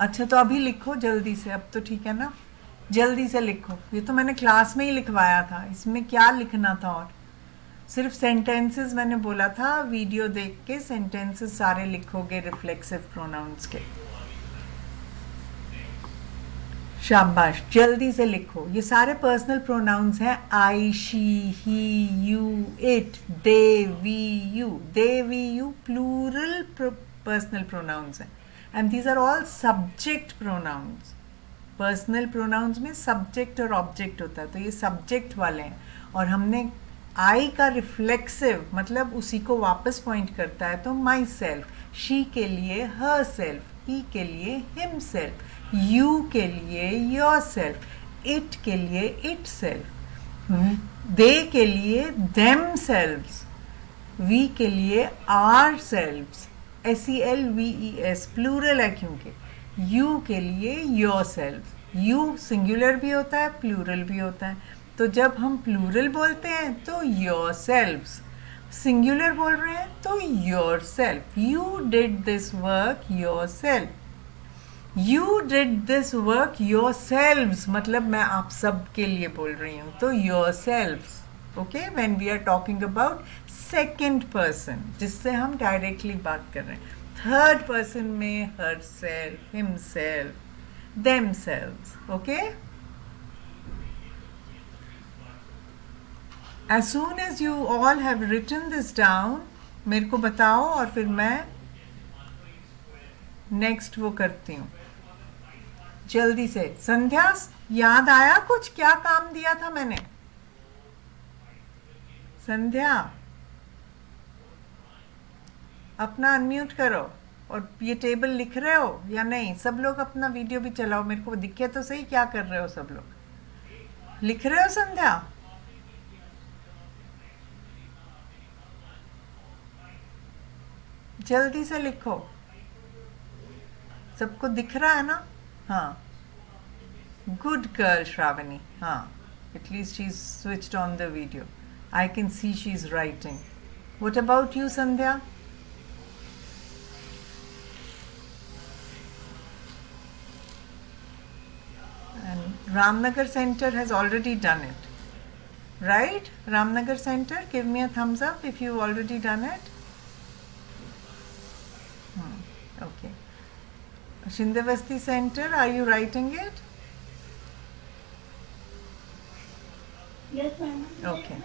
अच्छा तो अभी लिखो जल्दी से, अब तो ठीक है ना, जल्दी से लिखो। ये तो मैंने क्लास में ही लिखवाया था, इसमें क्या लिखना था? और सिर्फ सेंटेंसेस मैंने बोला था, वीडियो देख के सेंटेंसेस सारे लिखोगे रिफ्लेक्सिव प्रोनाउंस के। शाबाश, जल्दी से लिखो। ये सारे पर्सनल प्रोनाउंस हैं, I, she, he, you, it, they, we, you. They, we, you plural personal pronouns हैं, and these are all subject pronouns. Personal pronouns में सब्जेक्ट और ऑब्जेक्ट होता है, तो ये सब्जेक्ट वाले हैं। और हमने आई का रिफ्लेक्सिव मतलब उसी को वापस पॉइंट करता है, तो माई सेल्फ। शी के लिए हर सेल्फ, ही के लिए हिम सेल्फ, यू के लिए योर सेल्फ, इट के लिए इट सेल्फ, दे के लिए देम सेल्व्स, वी के आर आर सेल्व्स, SELVES प्लूरल है क्योंकि, यू के लिए योर सेल्फ। यू सिंगुलर भी होता है, प्लूरल भी होता है। तो जब हम प्लूरल बोलते हैं तो योर सेल्व्स, सिंगुलर बोल रहे हैं तो your self. You did this work your self, you did this work your selves मतलब मैं आप सब के लिए बोल रही हूँ, तो yourselves. Okay, when we are talking about second person, जिससे हम डायरेक्टली बात कर रहे हैं। थर्ड पर्सन में her self, him self, them selves. Okay, as soon as you all have written this down, मेरे को बताओ और फिर मैं नेक्स्ट वो करती हूँ जल्दी से। संध्या, याद आया कुछ? क्या काम दिया था मैंने? संध्या, अपना अनम्यूट करो। और ये टेबल लिख रहे हो या नहीं? सब लोग अपना वीडियो भी चलाओ, मेरे को दिखे तो सही क्या कर रहे हो सब लोग। लिख रहे हो संध्या? जल्दी से लिखो, सबको दिख रहा है ना? हाँ, गुड गर्ल श्रावणी। हाँ, at least she is switched on the video, I can see she is writing. What about you Sandhya? And Ramnagar Center has already done it, right? Ramnagar Center, give me a thumbs up if you've already done it. Okay. Shindavasti Center, are you writing it? Yes, ma'am. Okay.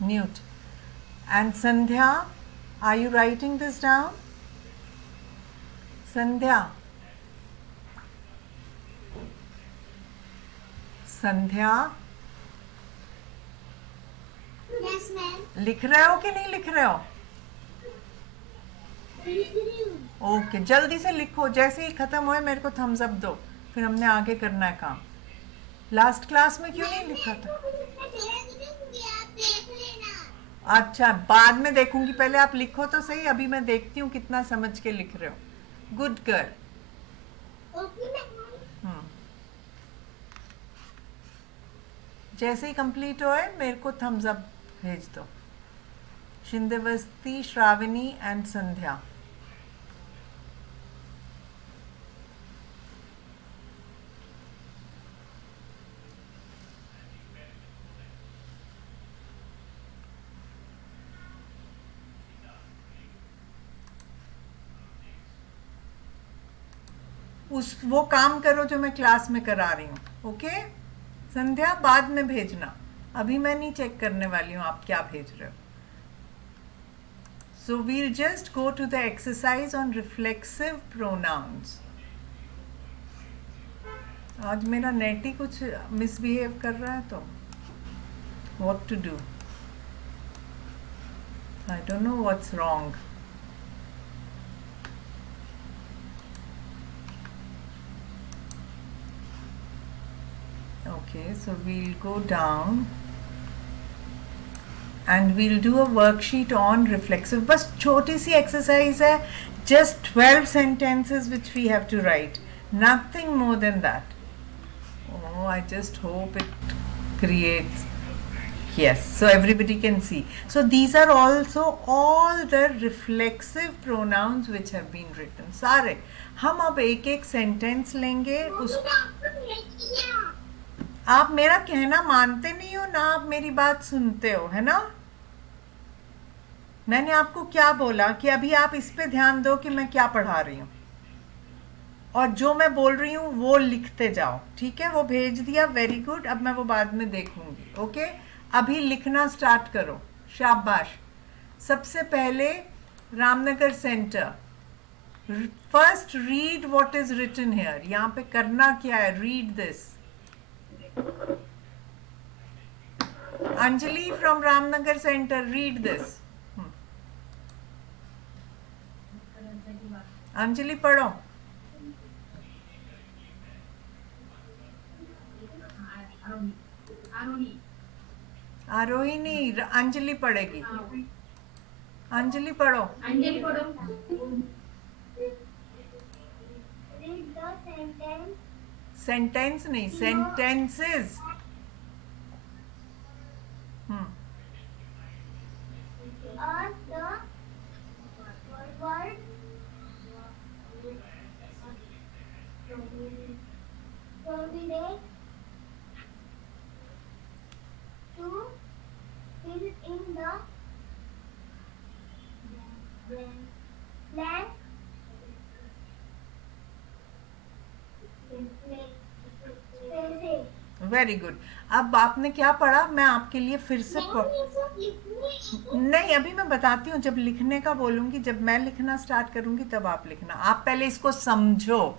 Mute. And Sandhya, are you writing this down? Sandhya. Sandhya. Yes, ma'am. लिख रहे हो कि नहीं लिख रहे हो? Okay, जल्दी से लिखो, जैसे ही खत्म होए मेरे को थम्स अप दो, फिर हमने आगे करना है काम। लास्ट क्लास में क्यों नहीं लिखा था? अच्छा, बाद में देखूंगी, पहले आप लिखो तो सही। अभी मैं देखती हूँ कितना समझ के लिख रहे हो। Good girl. जैसे ही कंप्लीट होए मेरे को थम्स अप भेज दो। शिंदेवस्ती, श्रावणी एंड संध्या। उस वो काम करो जो मैं क्लास में करा रही हूँ। ओके संध्या, बाद में भेजना, अभी मैं नहीं चेक करने वाली हूँ आप क्या भेज रहे हो। So we'll just go to the exercise on reflexive pronouns. आज मेरा नेट ही कुछ मिसबिहेव कर रहा है, तो what to do, I don't know what's wrong. Okay, so we'll go down and we'll do a worksheet on reflexive. बस छोटी सी exercise है, just 12 sentences which we have to write, nothing more than that. Oh, I just hope it creates, Yes, so everybody can see. So these are also all the reflexive pronouns which have been written. सारे हम अब एक एक sentence लेंगे उस आप मेरा कहना मानते नहीं हो ना, आप मेरी बात सुनते हो, है ना? मैंने आपको क्या बोला कि अभी आप इस पे ध्यान दो कि मैं क्या पढ़ा रही हूँ, और जो मैं बोल रही हूँ वो लिखते जाओ, ठीक है? वो भेज दिया, वेरी गुड। अब मैं वो बाद में देख लूँगी, ओके? अभी लिखना स्टार्ट करो, शाबाश। सबसे पहले Ramnagar centre, first read what is written here. यहाँ पे करना क्या है? Read this. Anjali from Ramnagar centre, read this. Anjali पढ़ो। आरोही नहीं, अंजलि पढ़ेगी। अंजलि पढ़ो। अंजलि पढ़ो। Read the sentence. सेंटेंस नहीं, sentences. Are the word provided to fill in the blank spaces. Very good. अब आपने क्या पढ़ा? मैं आपके लिए फिर से नहीं, अभी मैं बताती हूँ। जब लिखने का बोलूँगी, जब मैं लिखना स्टार्ट करूँगी तब आप लिखना। आप पहले इसको समझो,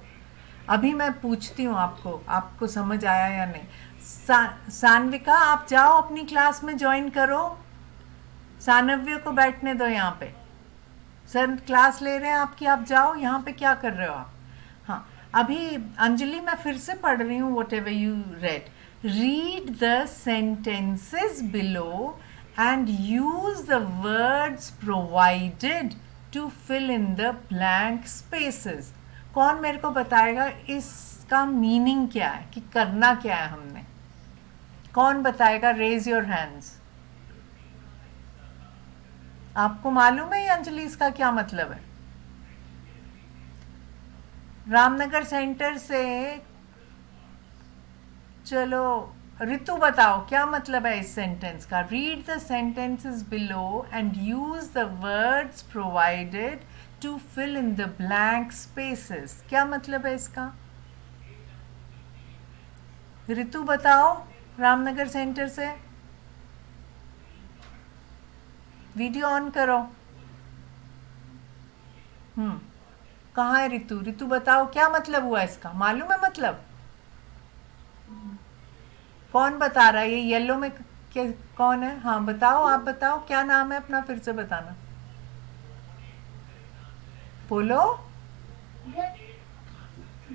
अभी मैं पूछती हूँ आपको, आपको समझ आया या नहीं। सान्विका, आप जाओ अपनी क्लास में ज्वाइन करो। सानव्य को बैठने दो यहाँ पे, सर क्लास ले रहे हैं आपकी, आप जाओ। यहाँ पे क्या कर रहे हो आप? हाँ, अभी अंजलि मैं फिर से पढ़ रही हूँ, what ever you read. Read the sentences below and use the words provided to fill in the blank spaces. कौन मेरे को बताएगा इसका मीनिंग क्या है, कि करना क्या है हमने? कौन बताएगा? Raise your hands. आपको मालूम है अंजलि इसका क्या मतलब है? रामनगर सेंटर से चलो ऋतु बताओ क्या मतलब है इस सेंटेंस का। Read the sentences below and use the words provided to fill in the blank spaces. क्या मतलब है इसका? ऋतु बताओ रामनगर सेंटर से। वीडियो ऑन करो। कहाँ है ऋतु? ऋतु बताओ क्या मतलब हुआ इसका, मालूम है मतलब? कौन बता रहा है? ये येलो में कौन है? हाँ बताओ, आप बताओ क्या नाम है अपना, फिर से बताना। बोलो।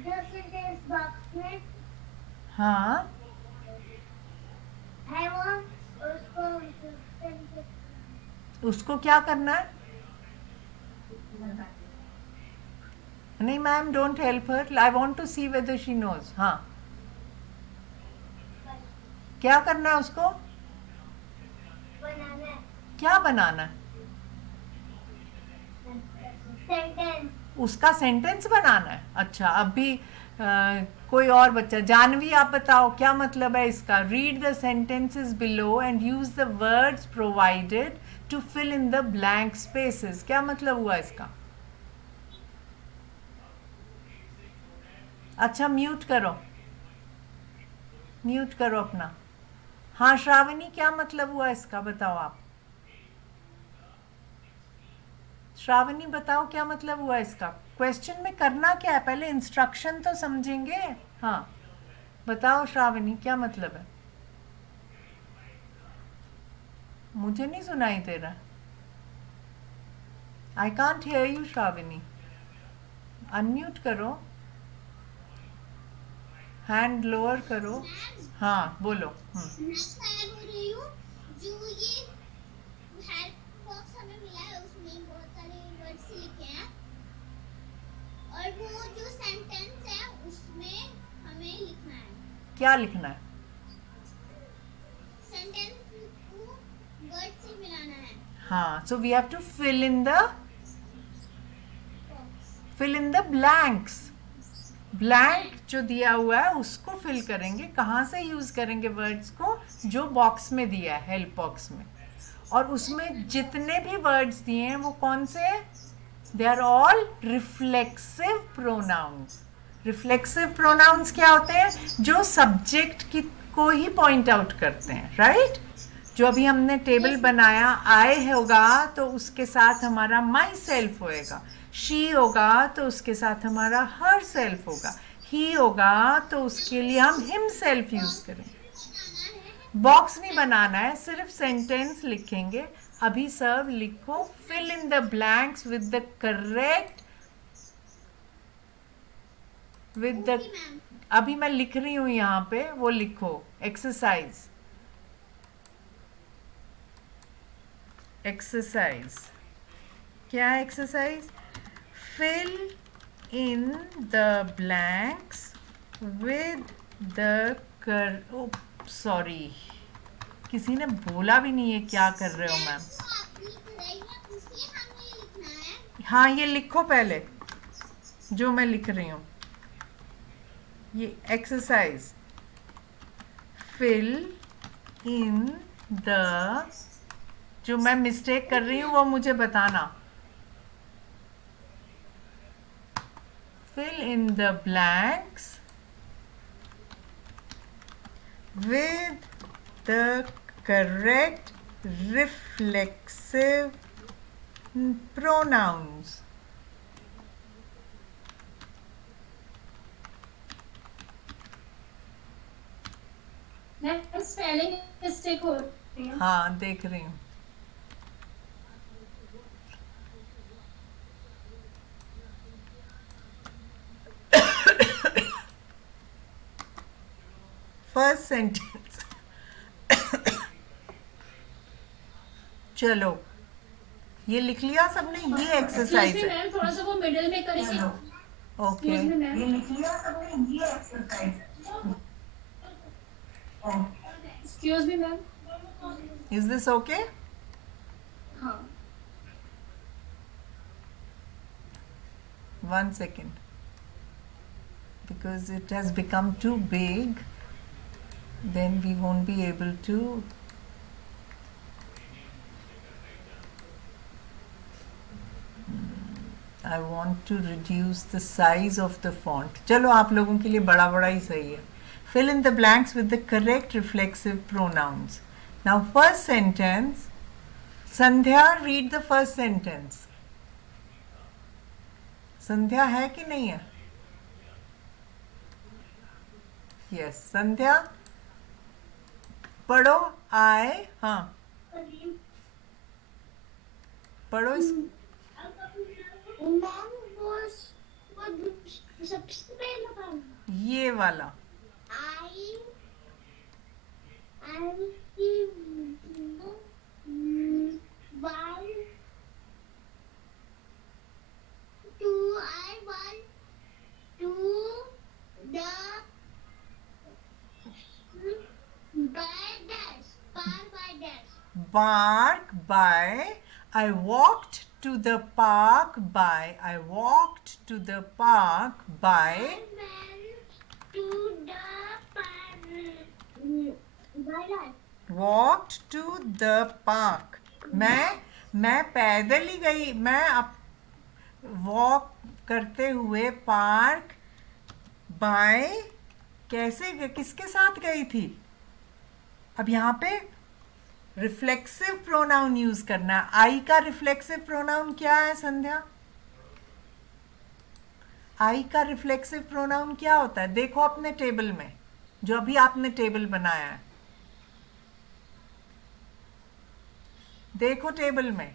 sentence box में हाँ, I want उसको क्या करना है? नहीं ma'am, don't help her, I want to see whether she knows. हाँ, क्या करना है उसको? बनाना है क्या बनाना है? सेंटेंस। उसका सेंटेंस बनाना है। अच्छा, अभी कोई और बच्चा, जानवी आप बताओ क्या मतलब है इसका। Read the sentences below and use the words provided to fill in the blank spaces. क्या मतलब हुआ इसका? अच्छा, म्यूट करो, म्यूट करो अपना। हाँ श्रावणी, क्या मतलब हुआ इसका, बताओ आप। श्रावणी बताओ क्या मतलब हुआ इसका। क्वेश्चन में करना क्या है, पहले इंस्ट्रक्शन तो समझेंगे। हाँ बताओ श्रावणी, क्या मतलब है? मुझे नहीं सुनाई दे रहा। I can't hear you Shravani. Unmute करो, हैंड लोअर करो। हाँ बोलो। जो ये हेल्प बॉक्स हमें मिला है उसमें बहुत सारे वर्ड्स लिखे हैं, और वो जो सेंटेंस है उसमें हमें लिखना है। क्या लिखना है? सेंटेंस हाँ, so we have to fill in the blanks. Blank जो दिया हुआ है उसको फिल करेंगे. कहाँ से यूज करेंगे वर्ड्स को? जो बॉक्स में दिया है, हेल्प बॉक्स में. और उसमें जितने भी वर्ड्स दिए हैं वो कौन से हैं? They are all reflexive pronouns. Reflexive pronouns क्या होते हैं? जो सब्जेक्ट की को ही पॉइंट आउट करते हैं, राइट? जो अभी हमने टेबल बनाया, आई होगा तो उसके साथ हमारा माई सेल्फ होएगा. शी होगा तो उसके साथ हमारा हर सेल्फ होगा. ही होगा तो उसके लिए हम हिम सेल्फ यूज करेंगे. बॉक्स नहीं बनाना है, सिर्फ सेंटेंस लिखेंगे. अभी सब लिखो. Fill in the blanks with the correct अभी मैं लिख रही हूं यहाँ पे, वो लिखो. एक्सरसाइज क्या है? Exercise fill in the blanks with the sorry, किसी ने बोला भी नहीं है क्या कर रहे हो मैम. हाँ, ये लिखो पहले जो मैं लिख रही हूँ. ये एक्सरसाइज fill in the, जो मैं मिस्टेक कर रही हूँ वो मुझे बताना. Fill in the blanks with the correct reflexive pronouns. Spelling mistake हो रही है. हाँ, देख रही हूँ. First sentence. चलो, ये लिख लिया सबने? ये एक्सरसाइज है. मैम थोड़ा सा वो मिडिल में करेंगे. ओके, ये लिख लिया सबने? ये exercise. Excuse me ma'am. Is this okay? हाँ. 1 second, because it has become too big, then we won't be able to. I want to reduce the size of the font. चलो, आप लोगों के लिए बड़ा बड़ा ही सही है. Fill in the blanks with the correct reflexive pronouns. Now, first sentence. Sandhya, read the first sentence. संध्या है कि नहीं है? यस, संध्या पढ़ो. आए, हाँ पढ़ो. इस ये वाला. Bark by. I walked to the park by. I walked to the park by. Walked to the park. मैं पैदल ही गई. मैं वॉक करते हुए पार्क. बाय कैसे, किसके साथ गई थी? अब यहाँ पे रिफ्लेक्सिव प्रोनाउन यूज करना है. आई का रिफ्लेक्सिव प्रोनाउन क्या है संध्या? आई का रिफ्लेक्सिव प्रोनाउन क्या होता है? देखो अपने टेबल में, जो अभी आपने टेबल बनाया है. देखो टेबल में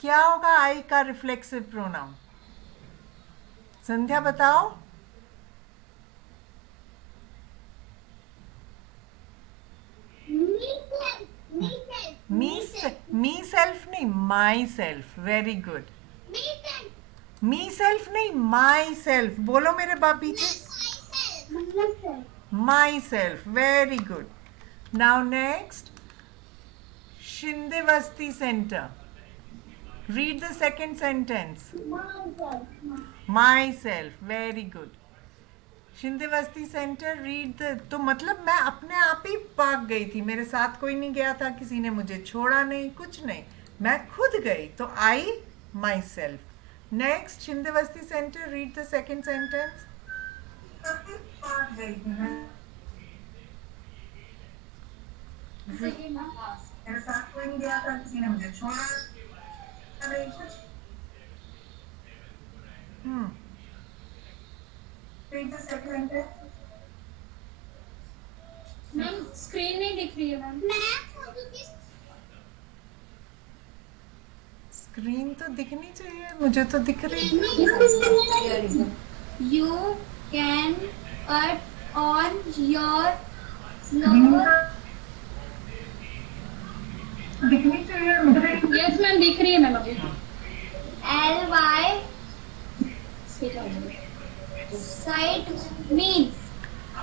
क्या होगा आई का रिफ्लेक्सिव प्रोनाउन. संध्या बताओ. मी सेल्फ नहीं, myself. Very good. Me self नहीं, माई सेल्फ. बोलो मेरे बाप पीछे. Myself. Very good. Now next. Shindevasti Center. Read the second sentence. Myself. Very good. Shindevasti centre read the, तो मतलब मैं अपने आप ही भाग गई थी, मेरे साथ कोई नहीं गया था, किसी ने मुझे छोड़ा नहीं, कुछ नहीं, मैं खुद गई, तो I myself. Next, Shindevasti centre read the second sentence. मेरे साथ कोई नहीं गया था, किसी ने मुझे छोड़ा नहीं, कुछ read the second sentence. Ma'am screen नहीं दिख रही है मैम. मैं खुद की स्क्रीन तो दिखनी चाहिए, मुझे तो दिख रही है. You can put on your clothes. दिखनी चाहिए मुझे. यस मैम दिख रही है मैम अभी. ly Sight means.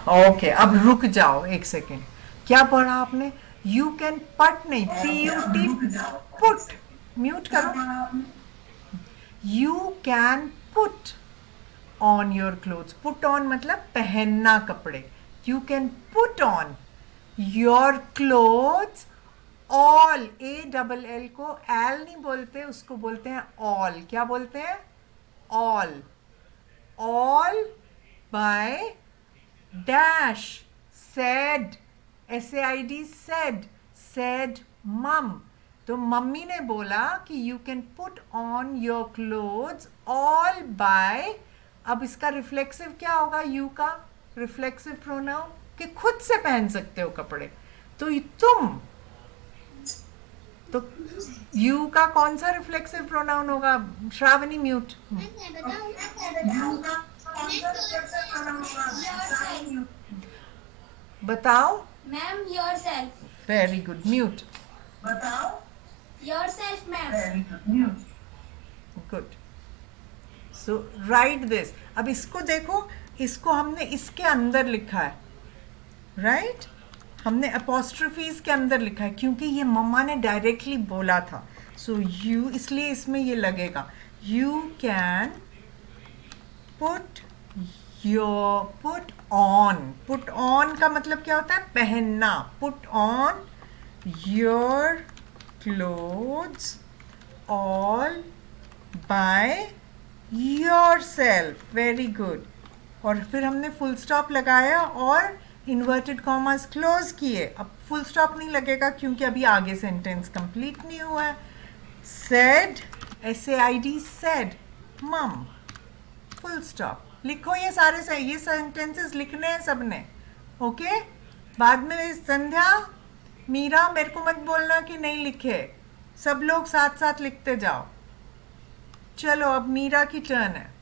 ओके, अब रुक जाओ एक सेकेंड. क्या पढ़ा आपने? यू कैन पट नहीं, PUT, पुट. म्यूट करो. You can put on your clothes. Put on मतलब पहनना कपड़े. You can put on your clothes all. ALL को एल नहीं बोलते, उसको बोलते हैं ऑल. क्या बोलते हैं? All. All by dash said, SAID said, said mum. तो मम्मी ने बोला कि you can put on your clothes all by. अब इसका रिफ्लेक्सिव क्या होगा? यू का रिफ्लेक्सिव प्रोनाउन, कि खुद से पहन सकते हो कपड़े. तो तुम, तो यू का कौन सा रिफ्लेक्सिव प्रोनाउन होगा? श्रावणी म्यूट. बताओ. Ma'am yourself. Very good. Mute. बताओ. Yourself ma'am. Very good news. Good. So right this. अब इसको देखो, इसको हमने इसके अंदर लिखा है, राइट? हमने अपोस्ट्रोफीज के अंदर लिखा है क्योंकि ये मम्मा ने डायरेक्टली बोला था. सो यू, इसलिए इसमें ये लगेगा. You can put your, put on. Put on का मतलब क्या होता है? पहनना. Put on your clothes all by your self. Very good. और फिर हमने फुल स्टॉप लगाया और इन्वर्टेड कॉमास क्लोज किए. अब फुल स्टॉप नहीं लगेगा क्योंकि अभी आगे सेंटेंस कंप्लीट नहीं हुआ है. सेड, SAID सेड मम. Full stop. लिखो ये सारे सही, ये सेंटेंसेस लिखने हैं सबने. ओके? बाद में संध्या, मीरा, मेरे को मत बोलना कि नहीं लिखे. सब लोग साथ साथ लिखते जाओ. चलो अब मीरा की टर्न है.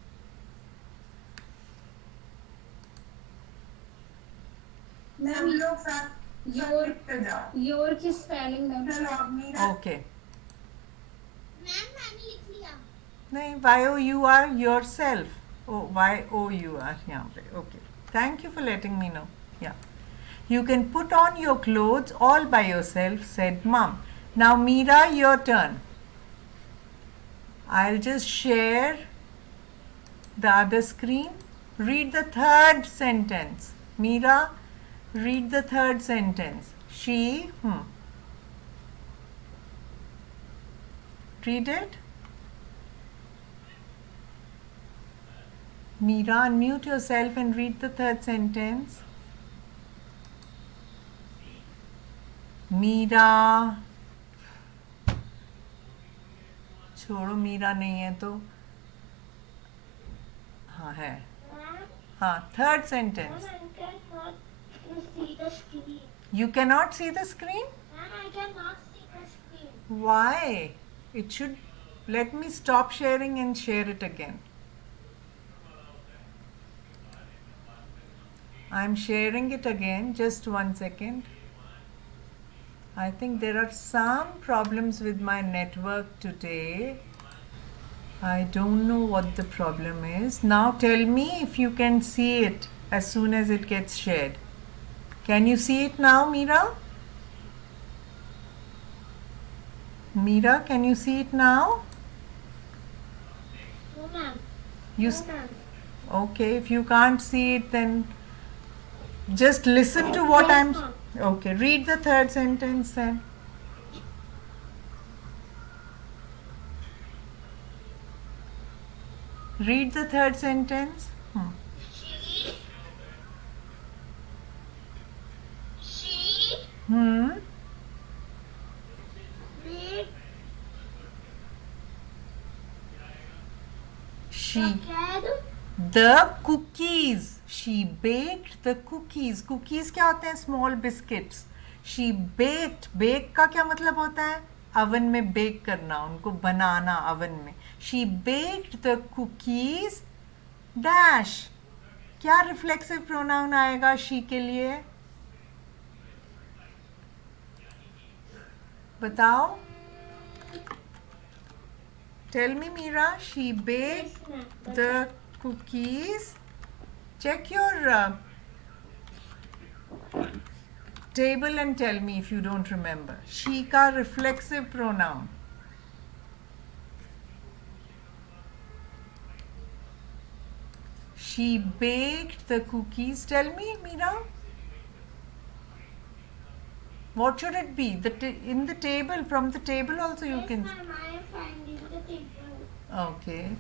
हम लोग साथ लिखते जाओ. Your की spelling मैम. चलो अब मीरा. ओके. मैम मैंने लिख लिया. नहीं, YOUR yourself. YOUR यहाँ पे. Okay. Thank you for letting me know. Yeah. You can put on your clothes all by yourself, said Mom. Now Meera, your turn. I'll just share the other screen. Read the third sentence. Meera, read the third sentence. She, Read it. Meera, unmute yourself and read the third sentence. Meera. छोड़ो, मीरा नहीं है तो हाँ है. हाँ, third sentence. See the screen. You cannot see the screen? I cannot see the screen. Why? It should. Let me stop sharing and share it again. I'm sharing it again. Just 1 second. I think there are some problems with my network today. I don't know what the problem is. Now tell me if you can see it as soon as it gets shared. Can you see it now, Meera? Meera, can you see it now? No, ma'am. You No, ma'am. okay? If you can't see it, then just listen to what Yes, I'm. ma'am. Okay, read the third sentence then. Read the third sentence. She. She. Hmm. Made She. baked The cookies. She baked the cookies. Cookies क्या होते हैं? Small biscuits. She baked. Bake का क्या मतलब होता है? Oven में bake करना, उनको बनाना oven में. She baked the cookies. Dash. क्या reflexive pronoun आएगा she के लिए? बताओ. Tell me, Meera. She baked Yes, ma'am. the cookies. Check your table and tell me if you don't remember. She का reflexive pronoun. She baked the cookies. Tell me, Meera. What should it be? In the table, from the table also you Yes, can. ma'am. I am finding the table. Okay.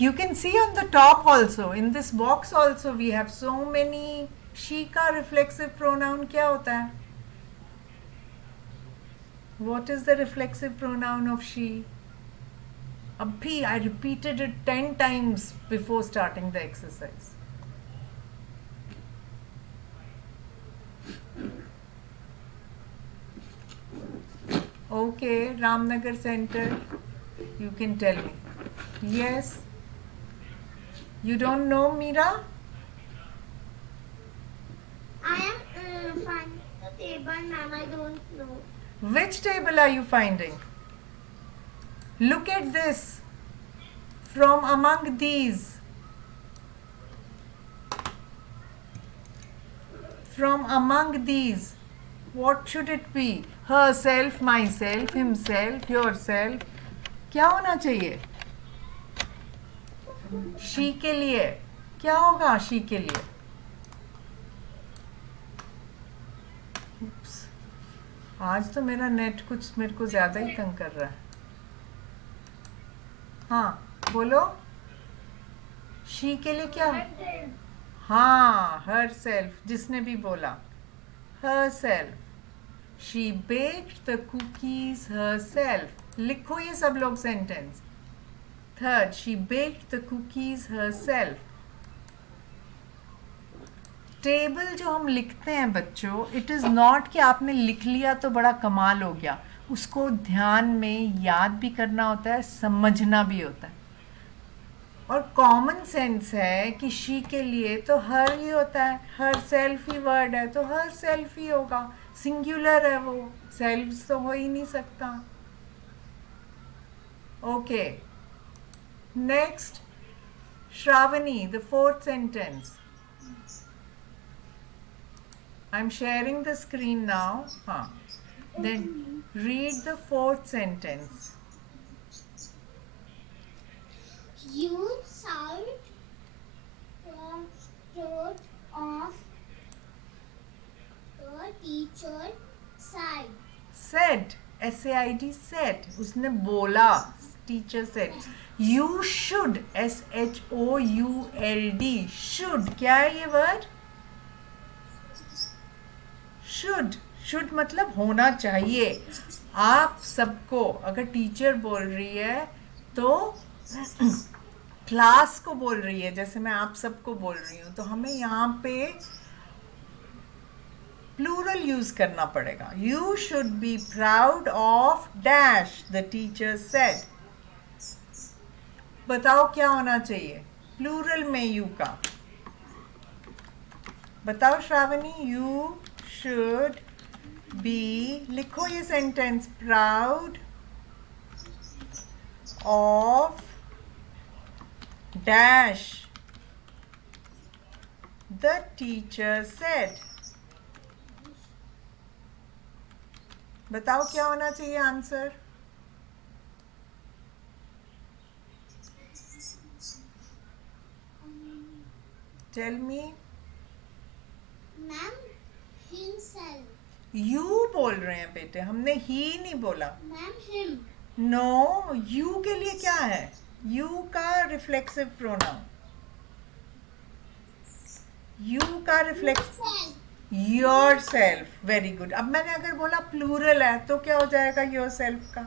You can see on the top also, in this box also, we have so many. She का reflexive pronoun क्या होता है? What is the reflexive pronoun of she? Abhi, I repeated it 10 times before starting the exercise. Okay, Ramnagar Center, you can tell me. Yes. You don't know, Meera? I am finding the table, ma'am. I don't know. Which table are you finding? Look at this. From among these. From among these. What should it be? Herself, myself, himself, yourself. क्या होना चाहिए? She के लिए. क्या होगा she के लिए? Oops. आज तो मेरा नेट कुछ मेरे को ज़्यादा ही तंग कर रहा है. हाँ, बोलो. she के लिए क्या? हाँ, herself. जिसने भी बोला. Herself. She baked the cookies herself. लिखो ये सब लोग sentence. Third, she baked the cookies herself. Table जो हम लिखते हैं बच्चों, इट इज़ नॉट कि आपने लिख लिया तो बड़ा कमाल हो गया. उसको ध्यान में याद भी करना होता है, समझना भी होता है. और कॉमन सेंस है कि शी के लिए तो हर ही होता है. हर सेल्फ ही वर्ड है तो हर सेल्फ ही होगा. सिंगुलर है वो, सेल्फ तो हो ही नहीं सकता. Okay, next Shravani, the fourth sentence. I'm sharing the screen now. Then read the fourth sentence. You shout from throat of the teacher side. Said. S-A-I-D, said. उसने बोला. Teacher said. You should. S-H-O-U-L-D. Should. क्या है ये word? Should. Should मतलब होना चाहिए. आप सबको, अगर टीचर बोल रही है तो क्लास को बोल रही है, जैसे मैं आप सबको बोल रही हूँ, तो हमें यहाँ पे प्लूरल यूज करना पड़ेगा. You should be proud of dash, the teacher said. बताओ क्या होना चाहिए प्लूरल में यू का? बताओ श्रावणी. You should be, लिखो ये sentence, proud of dash, the teacher said. बताओ क्या होना चाहिए answer? Tell me. Ma'am himself. You बोल रहे हैं बेटे, हमने ही नहीं बोला. Ma'am him. नो, यू के लिए क्या है? यू का रिफ्लेक्सिव प्रोनाउन. यू का reflex Himself. Your self. Very good. अब मैंने अगर बोला प्लूरल है तो क्या हो जाएगा योर सेल्फ का?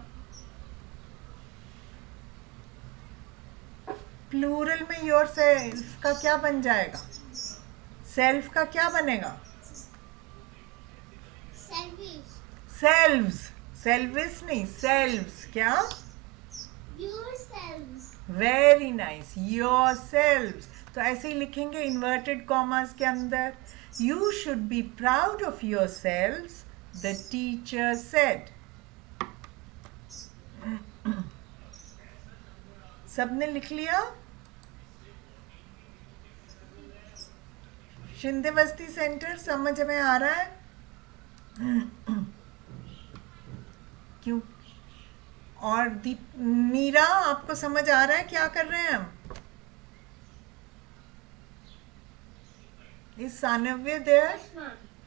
प्लूरल में योर सेल्फ का क्या बन जाएगा? सेल्फ का क्या बनेगा? Selfish. सेल्व्स. सेल्विस नहीं, सेल्व्स. क्या? Yourselves. Very nice. Your selves. तो ऐसे ही लिखेंगे इन्वर्टेड कॉमास के अंदर. You should be proud of your selves, the teacher said. सबने लिख लिया? शिंदे बस्ती सेंटर समझ में आ रहा है? क्यों? और मीरा, आपको समझ आ रहा है क्या कर रहे हैं हम? Is Sanavya there?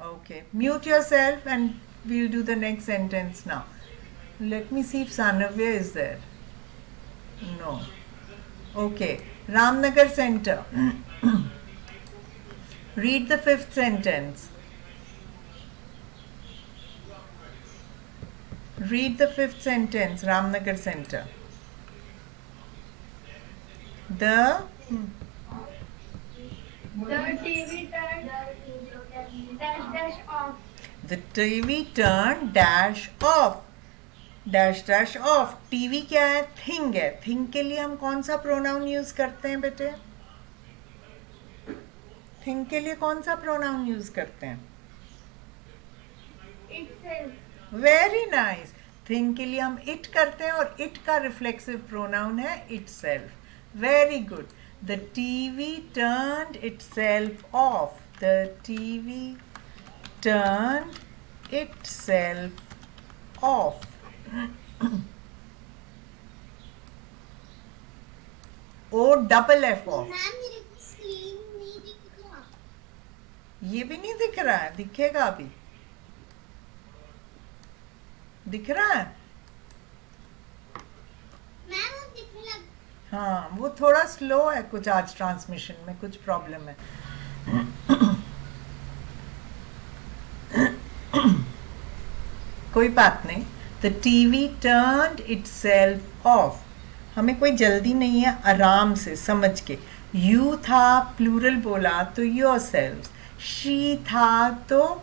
Okay. Mute yourself and we'll do the next sentence now. Let me see if Sanavya is there. No. Okay. Ramnagar Center. Read the 5th sentence. Read the 5th sentence, Ramnagar Center. The TV turned dash off. The TV turned dash off. Dash dash off. TV क्या है? Thing है. Thing के लिए हम कौन सा pronoun use करते हैं बेटे? Thing के लिए कौन सा प्रोनाउन यूज करते हैं? Itself. Very nice. थिंग के लिए हम इट करते हैं और इट का रिफ्लेक्सिव प्रोनाउन है itself. Very good. The TV turned itself of. The TV turned itself off. O double F off. Ma'am मेरे को स्क्रीन नहीं दिख रहा. ये भी नहीं दिख रहा है? दिखेगा अभी. दिख रहा है? मैम अब दिखने लग. हाँ, वो थोड़ा स्लो है कुछ आज, ट्रांसमिशन में कुछ प्रॉब्लम है. कोई बात नहीं. The TV turned itself of. हमें कोई जल्दी नहीं है, आराम से समझ के. यू था, प्लूरल बोला तो योर सेल्फ. शी था तो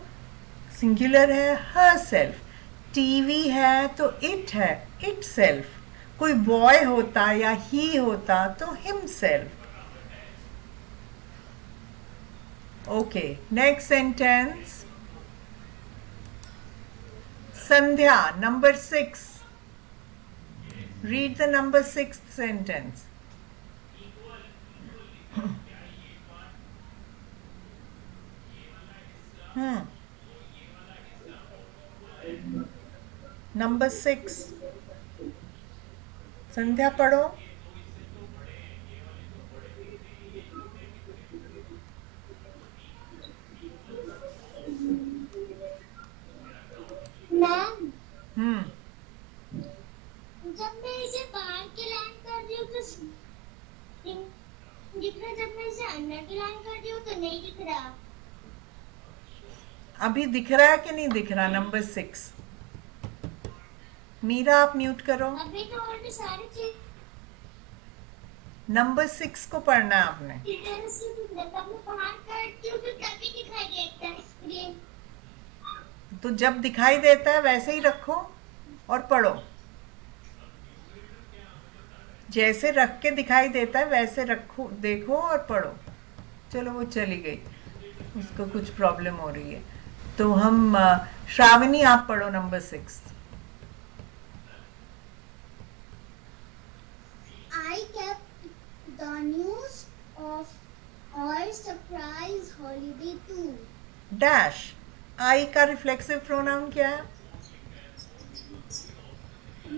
सिंगुलर है, हर सेल्फ. टीवी है तो इट है, इट सेल्फ. कोई बॉय होता या ही होता तो him self. Okay, next sentence. Sandhya, number 6. Read the number 6th sentence. Number 6. संध्या पढ़ो. मैम हम्म. जब मैं इसे बाहर की लाइन कर रही हूँ तो दिख रहा, जब मैं इसे अंदर की लाइन कर रही हूँ तो नहीं दिख रहा. अभी दिख रहा है कि नहीं दिख रहा? नंबर 6. मीरा, आप म्यूट करो. अभी तो और भी सारी चीज नंबर 6 को पढ़ना है आपने. इधर से जब मैं बाहर करती हूँ तो तभी दिखाई देता है स्क्रीन. तो जब दिखाई देता है वैसे ही रखो और पढ़ो. जैसे रख के दिखाई देता है वैसे रखो, देखो और पढ़ो. चलो, वो चली गई, उसको कुछ प्रॉब्लम हो रही है. तो हम श्रावणी, आप पढ़ो number 6. I kept the news of our surprise holiday too. Dash. I का रिफ्लेक्सिव प्रोनाउन क्या है?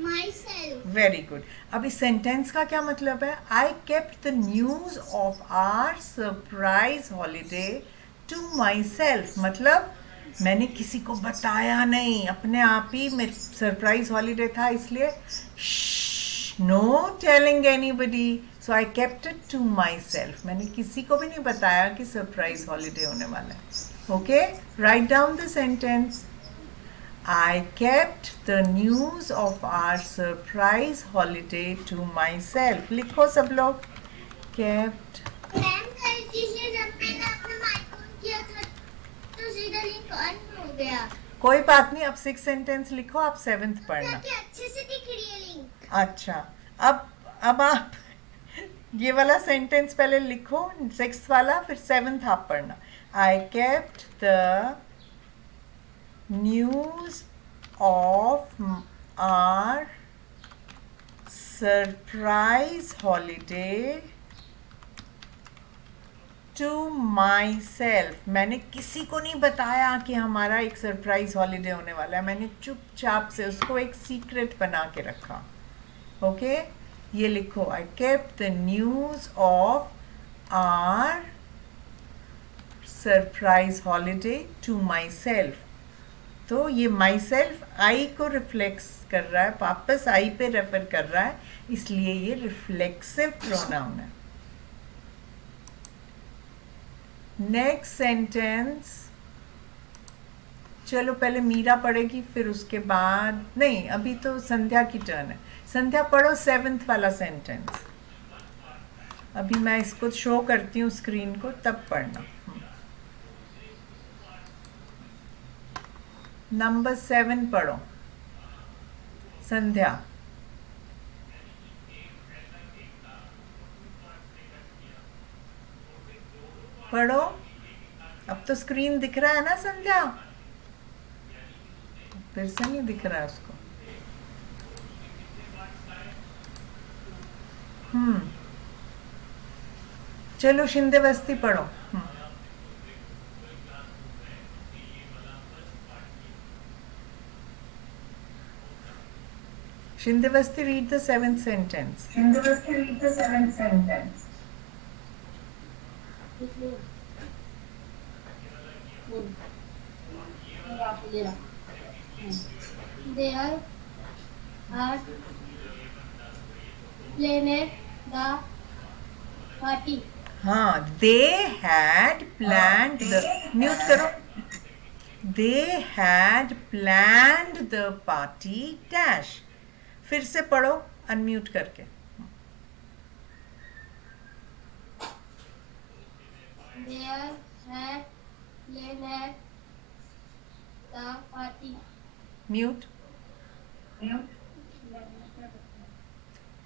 Myself. Very good. अब इस सेंटेंस का क्या मतलब है? I kept the news of our surprise holiday to myself, मतलब मैंने किसी को बताया नहीं, अपने आप ही मेरे सरप्राइज हॉलीडे था इसलिए no telling anybody, so I kept it to myself, मैंने किसी को भी नहीं बताया कि सरप्राइज हॉलीडे होने वाला है। Okay, write down the sentence. I kept the news of our surprise holiday to myself. लिखो सब लोग। Kept। मैम गलती से जब मैंने अपना माइक ऑन किया था तो सीधा लिंक ऑन हो गया। कोई बात नहीं, अब 6 सेंटेंस लिखो, आप 7th पढ़ना। ताकि अच्छे से दिख रही है लिंक। अच्छा, अब आप ये वाला सेंटेंस पहले लिखो, 6th वाला, फिर 7th आप पढ़ना। I kept the news of our surprise holiday to myself, मैंने किसी को नहीं बताया कि हमारा एक सरप्राइज हॉलीडे होने वाला है, मैंने चुपचाप से उसको एक सीक्रेट बना के रखा। ओके, ये लिखो, I kept the news of our surprise holiday to myself. तो ये माई सेल्फ आई को रिफ्लेक्स कर रहा है, वापस आई पे रेफर कर रहा है, इसलिए ये रिफ्लेक्सिव प्रोनाउन है। नेक्स्ट सेंटेंस, चलो पहले मीरा पढ़ेगी, फिर उसके बाद, नहीं अभी तो संध्या की टर्न है। संध्या पढ़ो 7th वाला सेंटेंस। अभी मैं इसको शो करती हूँ स्क्रीन को, तब पढ़ना। नंबर 7 पढ़ो संध्या। पढ़ो, अब तो स्क्रीन दिख रहा है ना संध्या? फिर से नहीं दिख रहा है उसको। चलो शिंदेवस्ती पढ़ो। Shindavasti, read the 7th sentence. Shindavasti, read the 7th sentence. There are planned the party. हाँ, they had planned the, mute करो, they had planned the party dash। फिर से पढ़ो अनम्यूट करके। There had planned the party. Mute. Mute.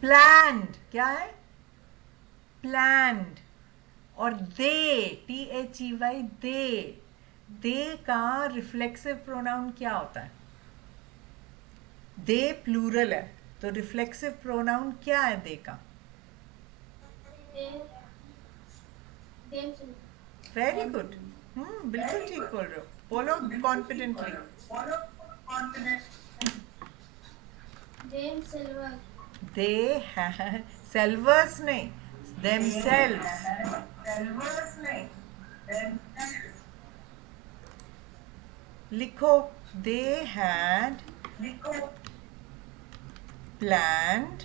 planned क्या है? planned। और they, THEY, they का रिफ्लेक्सिव प्रोनाउन क्या होता है? दे प्लूरल है, तो रिफ्लेक्सिव प्रोनाउन क्या है दे का? वेरी गुड, बिल्कुल ठीक बोल रहे हो, बोलो confidently. Follow confident. They had, सेल्वर्स नहीं, themselves। Selvers नहीं, themselves. लिखो, दे हैड लिखो, planned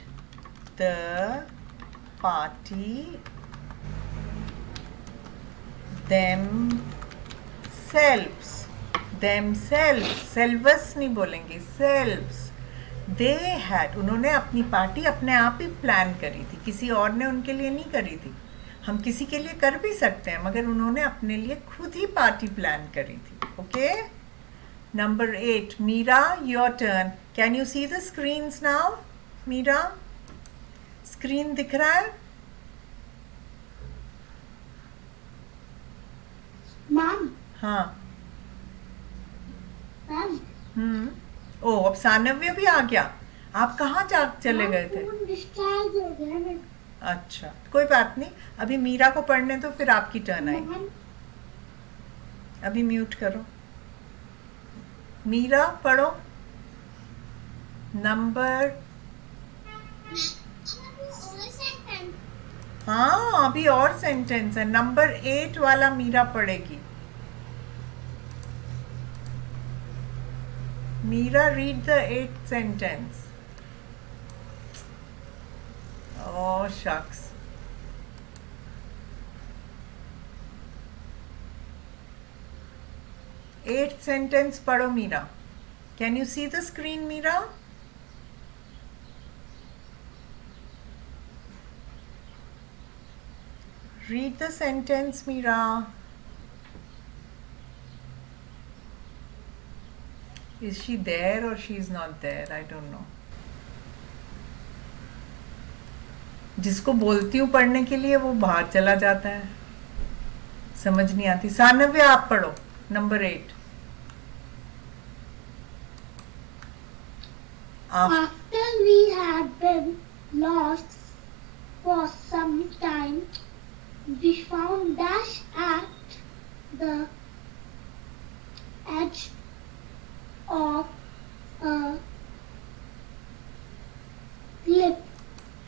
the party themselves, selves नहीं बोलेंगे, selves। they had, उन्होंने अपनी पार्टी अपने आप ही प्लान करी थी, किसी और ने उनके लिए नहीं करी थी। हम किसी के लिए कर भी सकते हैं, मगर उन्होंने अपने लिए खुद ही पार्टी प्लान करी थी। Okay, number 8, Meera, your turn. Can you see the screens now? Meera, screen दिख रहा है? Mom. हाँ। Mom. ओ, अब सानव्य भी आ गया। आप कहाँ जा चले गए थे? डिस्चार्ज हो गया मैं। अच्छा, कोई बात नहीं, अभी मीरा को पढ़ने तो फिर आपकी टर्न आएगी। अभी म्यूट करो। मीरा पढ़ो नंबर हाँ, अभी और सेंटेंस है, नंबर 8 वाला मीरा पढ़ेगी. Meera, read the 8th sentence. Oh shucks. Eighth sentence पढ़ो Meera. Can you see the screen, Meera? Read the sentence, Meera. Is she there or she is not there? I don't know. जिसको बोलती हूँ पढ़ने के लिए वो बाहर चला जाता है, समझ नहीं आती. सानव्य, आप पढ़ो number 8. After we had been lost for some time, we found Dash at the edge of a cliff.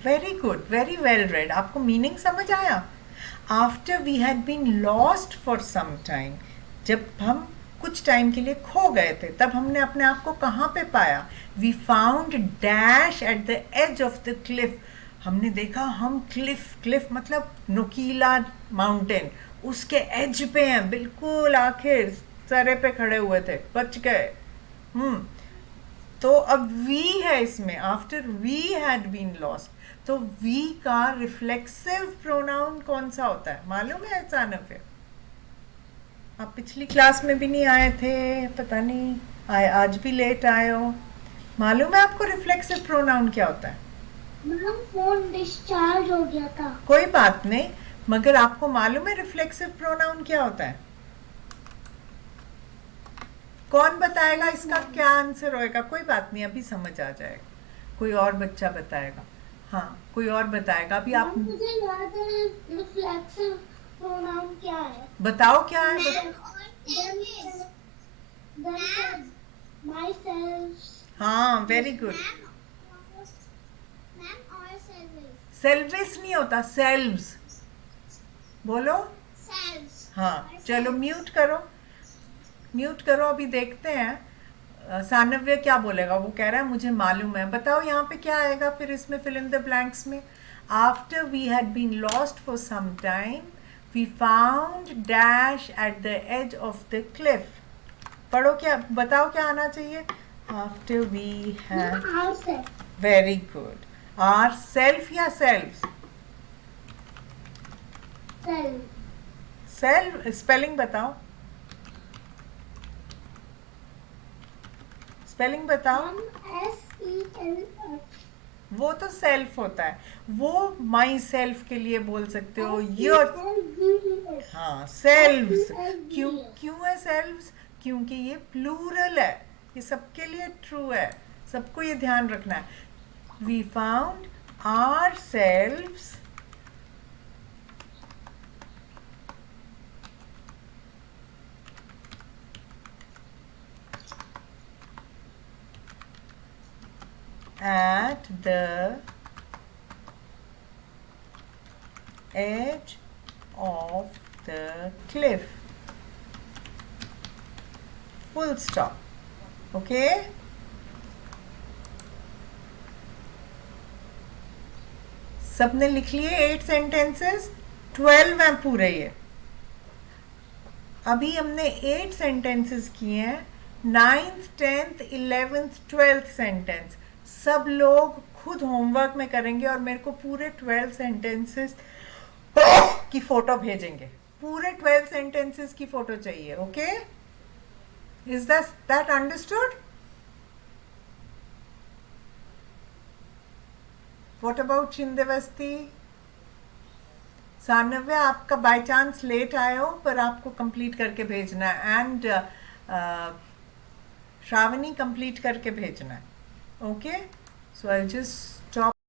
Very good, very well read. आपको मीनिंग समझ आया? After we had been lost for some time, जब हम कुछ time के लिए खो गए थे, तब हमने अपने आप को कहाँ पे पाया? We found dash at the edge of the cliff. हमने देखा हम क्लिफ मतलब नुकीला माउंटेन, उसके एज पे हैं, बिल्कुल आखिर सरे पे खड़े हुए थे, बच गए. तो अब वी है इसमें, after we had been lost. तो वी का रिफ्लेक्सिव प्रोनाउन कौन सा होता है, मालूम है सानव्य? आप पिछली क्लास में भी नहीं आए थे, पता नहीं आए, आज भी लेट आए हो. मालूम है आपको रिफ्लेक्सिव प्रोनाउन क्या होता है? मैम फोन डिस्चार्ज हो गया था. कोई बात नहीं, मगर आपको मालूम है रिफ्लेक्सिव प्रोनाउन क्या होता है? कौन बताएगा इसका क्या आंसर होएगा? कोई बात नहीं, अभी समझ आ जाएगा. कोई और बच्चा बताएगा. हाँ, कोई और बताएगा. अभी आप मुझे याद है रिफ्लेक्सिव प्रोनाउन क्या है. बताओ क्या है. मैम और Then myself. हाँ, वेरी गुड. मैम और सेल्व्स. सेल्विस नहीं होता, सेल्व्स बोलो. सेल्व्स. हाँ, चलो म्यूट करो, म्यूट करो. अभी देखते हैं सानव्य क्या बोलेगा. वो कह रहा है मुझे मालूम है. बताओ यहाँ पे क्या आएगा फिर इसमें, फिल इन द ब्लैंक्स में. After we had been lost for some time, we found dash at the edge of the cliff. पढ़ो, क्या बताओ क्या आना चाहिए? After we had. Ourselves. Very good. Our self या सेल्व्स? Self. सेल्फ स्पेलिंग बताओ, spelling बताओ. SELF. वो तो सेल्फ होता है, वो माई सेल्फ के लिए बोल सकते हो. Your, SELVES. हाँ, सेल्व्स. क्यों है सेल्व्स? क्योंकि ये प्लूरल है, ये सबके लिए ट्रू है, सबको ये ध्यान रखना है. We found ourselves at the edge of the cliff. Full stop. Okay? सबने लिख लिए 8 सेंटेंसेस? 12 हैं पूरे ये. अभी हमने 8 सेंटेंसेस किए हैं. 9th 10th 11th 12th sentence सब लोग खुद होमवर्क में करेंगे और मेरे को पूरे 12 सेंटेंसेस की फोटो भेजेंगे. पूरे 12 सेंटेंसेस की फोटो चाहिए. Okay? Is that understood? What about Shindewasti? Sanvya, आपका बाय चांस लेट आए हो पर आपको कंप्लीट करके भेजना है. एंड श्रावणी कंप्लीट करके भेजना है. ओके? So I just